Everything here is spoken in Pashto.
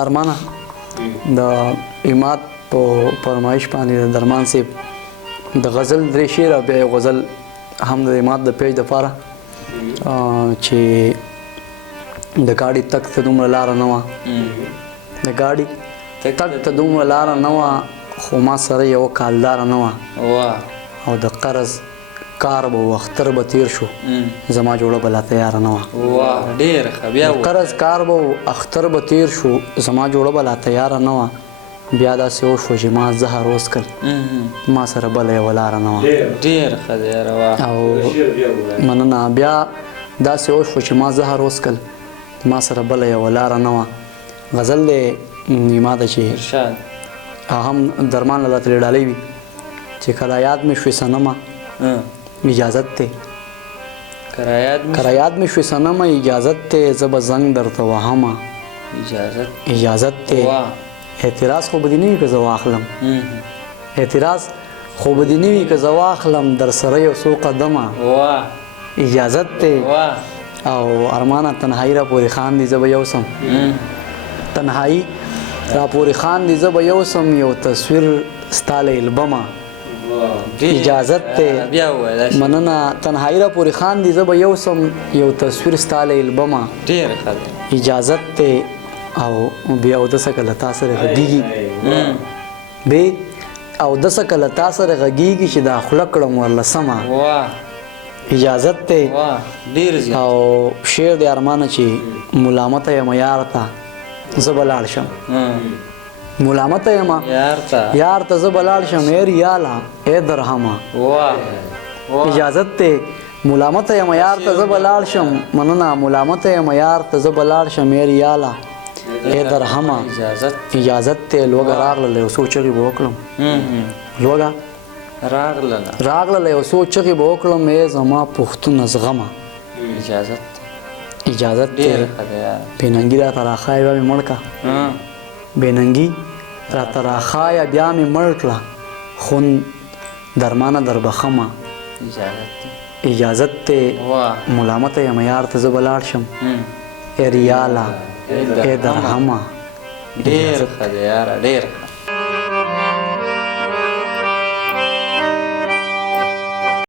ارمانه د اماد په فرمایش باندې د درمان صاحب د غزل درې شعر او بیا یو غزل هم د اماد د پیج دپاره چې د ګاډي تک ته دومره لاره نه وه د ګاډي تک ته دومره لاره نه وه خو ما سره یوه کالداره نه وه او د قرض کار به و اختر به تیر شو زما جوړه به لا تیاره نه وه قرض کار به و اختر به تیر شو زما جوړه به لا تیاره نه وه بیا داسې وشوه چې ما زهر وڅکل ما سره بله یوه لاره نه وه او مننه بیا داسې وشوه چې ما زهر وڅکل ما سره بله یوه لاره نه وه غزل دی نیما ده چې هم درمان له ترې ډالۍ وي چې کله یاد مې شوې صنمه اجازت ته کله یاد مې شوې صنمه اجازت ته زه به زنګ درته وهمه اجازت ته اعتراض خو به دې نه وي که زه واخلم اعتراض خو به دې نه وي که زه واخلم در سره یو څو قدمه اجازت ته او ارمانه تنهایی را پورې خاندي زه به یوسم تنهایی را پورې خاندي زه به یوسم یو تصویر ستا له البمه اجازت ته مننه تنهایی را پورې خاندي زه به یوسم یو تصویر ستا له البمه اجازت ته او بیا اودسه کله تا سره غږیږي بې اودسه کله تا سره غږیږي چې دا خوله کړم ورله سمه اجازت ته او شعر د ارمانه چې ملامته یم یار ته زه به لاړ شم ملامته یم یار ته زه به لاړ شم ای ریاله ای درهمه اجازت ته ملامته یم یار ته زه به لاړ شم مننه ملامته یم یار ته زه به لاړ شم ای ریاله ای درهمه اجازت ته لوږه راغله یو څو چغې به وکړم لوږه راغله یو څو چغې به وکړم ای زما پښتونه زغمه اجازت ته بېننګي راته راښایه بیا مې مړ کړه بېننګي راته راښایه بیا مې مړ کړه خون درمانه در بخمه اجازت ته ملامته یم یار ته زه به لاړ شم ای ریاله ای درهمه ډېر ښه دی یاره ډېر